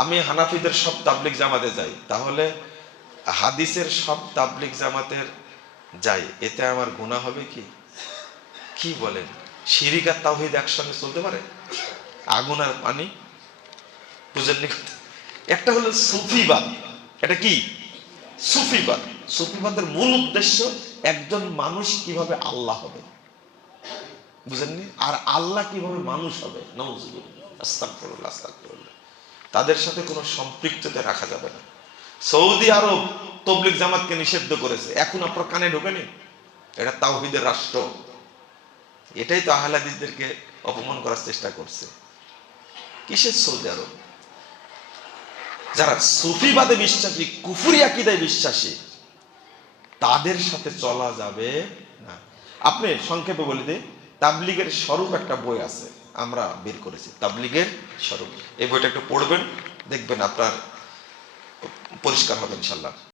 আমি হানাফিদের সব তাবলিগ জামাতে যাই, তাহলে হাদিসের সব তাবলিগ জামাতের যাই, এতে আমার গুনাহ হবে কি? কি বলেন? শিরিক আর তাওহীদ একসঙ্গে চলতে পারে? আগুন আর পানি, বুঝেননি? একটা হলো সুফিবাদ। এটা কি? সুফিবাদ। সুফিবাদের মূল উদ্দেশ্য একজন মানুষ কিভাবে আল্লাহ হবে, বুঝেননি? আর আল্লাহ কিভাবে মানুষ হবে। নাউযুবিল্লাহ, আস্তাগফিরুল্লাহ, আস্তাগফিরুল্লাহ। তাদের সাথে কোনো সম্পৃক্ততা রাখা যাবে না। সৌদি আরব তাবলীগ জামাতকে নিষিদ্ধ করেছে, এখন আপনার কানে ঢোকেনি? এটা তাওহীদের রাষ্ট্র। এটাই তো আহলে হাদিসদেরকে অপমান করার চেষ্টা করছে। কিসের সৌদি আরব? যারা সুফিবাদে বিশ্বাসী, কুফরি আকীদায় বিশ্বাসী, তাদের সাথে চলা যাবে না। আপনি সংক্ষেপে বলে দিই, তাবলীগের স্বরূপ একটা বই আছে, আমরা বের করেছি, তাবলীগের স্বরূপ। এই বইটা একটু পড়বেন, দেখবেন আপনার পরিষ্কার হবে ইনশাআল্লাহ।